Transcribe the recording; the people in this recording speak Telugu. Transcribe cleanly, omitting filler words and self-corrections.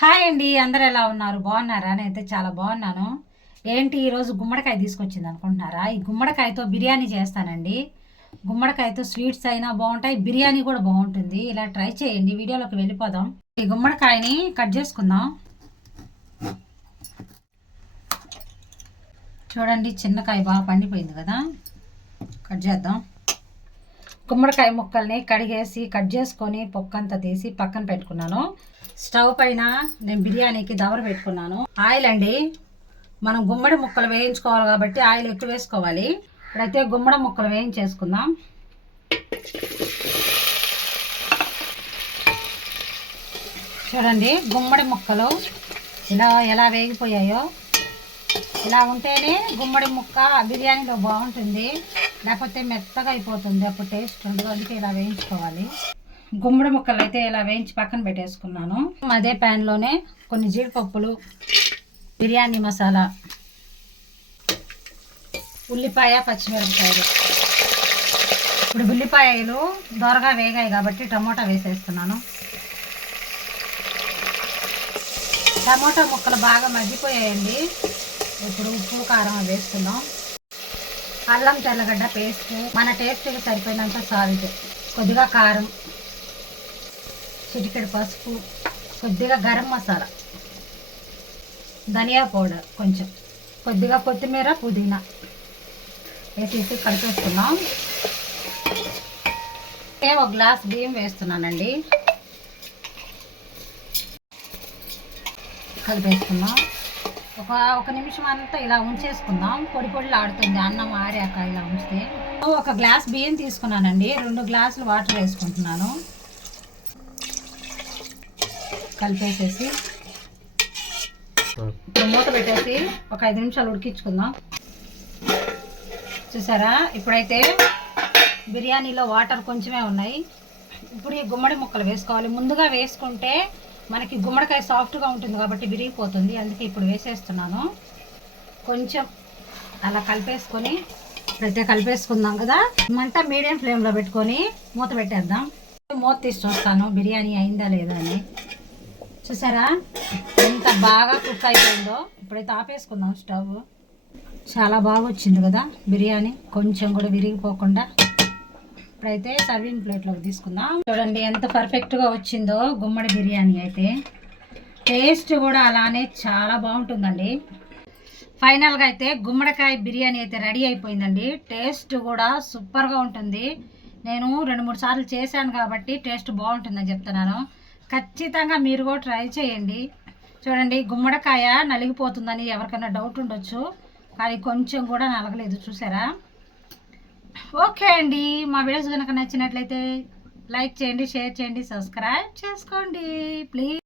హాయ్ అండి, అందరు ఎలా ఉన్నారు? బాగున్నారా? నేనైతే చాలా బాగున్నాను. ఏంటి ఈరోజు గుమ్మడికాయ తీసుకొచ్చింది అనుకుంటున్నారా? ఈ గుమ్మడికాయతో బిర్యానీ చేస్తానండి. గుమ్మడికాయతో స్వీట్స్ అయినా బాగుంటాయి, బిర్యానీ కూడా బాగుంటుంది. ఇలా ట్రై చేయండి. వీడియోలోకి వెళ్ళిపోదాం. ఈ గుమ్మడికాయని కట్ చేసుకుందాం. చూడండి, చిన్నకాయ బాగా పండిపోయింది కదా, కట్ చేద్దాం. గుమ్మడికాయ ముక్కల్ని కడిగేసి కట్ చేసుకొని పొక్కంతా తీసి పక్కన పెట్టుకున్నాను. స్టవ్ పైన నేను బిర్యానీకి దవర పెట్టుకున్నాను. ఆయిల్ అండి, మనం గుమ్మడి ముక్కలు వేయించుకోవాలి కాబట్టి ఆయిల్ ఎక్కువ వేసుకోవాలి. ఇప్పుడైతే గుమ్మడి ముక్కలు వేయించేసుకుందాం. చూడండి, గుమ్మడి ముక్కలు ఎలా వేగిపోయాయో. ఇలా ఉంటేనే గుమ్మడి ముక్క బిర్యానీలో బాగుంటుంది, లేకపోతే మెత్తగా అయిపోతుంది, అప్పుడు టేస్ట్ ఉండదు. అందుకే ఇలా వేయించుకోవాలి. గుమ్మడి ముక్కలు అయితే ఇలా వేయించి పక్కన పెట్టేసుకున్నాను. అదే ప్యాన్లోనే కొన్ని జీడిపప్పులు, బిర్యానీ మసాలా, ఉల్లిపాయ, పచ్చిమిరపకాయలు. ఇప్పుడు ఉల్లిపాయలు దోరగా వేగాయి కాబట్టి టమోటా వేసేస్తున్నాను. టమోటా ముక్కలు బాగా మగ్గిపోయాయండి. ఇప్పుడు ఉప్పు, కారం వేసుకుందాం. అల్లం తెల్లగడ్డ పేస్ట్, మన టేస్ట్కి సరిపోయినంత సాల్ట్, కొద్దిగా కారం, చిటికెడు పసుపు, కొద్దిగా గరం మసాలా, ధనియా పౌడర్ కొంచెం, కొద్దిగా కొత్తిమీర, పుదీనా వేసేసి కలిపేసుకున్నాం. ఒక గ్లాస్ బియ్యం వేస్తున్నానండి. కలిపేసుకున్నాం. ఒక నిమిషం అంతా ఇలా ఉంచేసుకుందాం. పొడి పొడిలు ఆడుతుంది అన్నం ఆరాక ఇలా ఉంచితే. ఒక గ్లాస్ బియ్యం తీసుకున్నానండి. 2 గ్లాసులు వాటర్ వేసుకుంటున్నాను. కలిపేసేసి ఇప్పుడు మూత పెట్టేసి ఒక 5 నిమిషాలు ఉడికించుకుందాం. చూసారా, ఇప్పుడైతే బిర్యానీలో వాటర్ కొంచెమే ఉన్నాయి. ఇప్పుడు ఈ గుమ్మడి ముక్కలు వేసుకోవాలి. ముందుగా వేసుకుంటే మనకి గుమ్మడికాయ సాఫ్ట్గా ఉంటుంది కాబట్టి విరిగిపోతుంది. అందుకే ఇప్పుడు వేసేస్తున్నాను. కొంచెం అలా కలిపేసుకొని ఇప్పుడైతే కలిపేసుకుందాం కదా. మంట మీడియం ఫ్లేమ్లో పెట్టుకొని మూత పెట్టేద్దాం. మూత తీసి చూస్తాను బిర్యానీ అయిందా లేదా అని. చూసారా ఎంత బాగా కుక్ అయిపోయిందో. ఇప్పుడైతే ఆపేసుకుందాం స్టవ్. చాలా బాగా వచ్చింది కదా బిర్యానీ, కొంచెం కూడా విరిగిపోకుండా. ఇప్పుడైతే సర్వింగ్ ప్లేట్లోకి తీసుకుందాం. చూడండి ఎంత పర్ఫెక్ట్గా వచ్చిందో గుమ్మడి బిర్యానీ అయితే. టేస్ట్ కూడా అలానే చాలా బాగుంటుందండి. ఫైనల్గా అయితే గుమ్మడికాయ బిర్యానీ అయితే రెడీ అయిపోయిందండి. టేస్ట్ కూడా సూపర్గా ఉంటుంది. నేను 2-3 సార్లు చేశాను కాబట్టి టేస్ట్ బాగుంటుందని చెప్తున్నాను. ఖచ్చితంగా మీరు కూడా ట్రై చేయండి. చూడండి, గుమ్మడికాయ నలిగిపోతుందని ఎవరికైనా డౌట్ ఉండొచ్చు, కానీ కొంచెం కూడా నలగలేదు. చూసారా? ఓకే అండి, మా వీడియోస్ కనుక నచ్చినట్లయితే లైక్ చేయండి, షేర్ చేయండి, సబ్స్క్రైబ్ చేసుకోండి ప్లీజ్.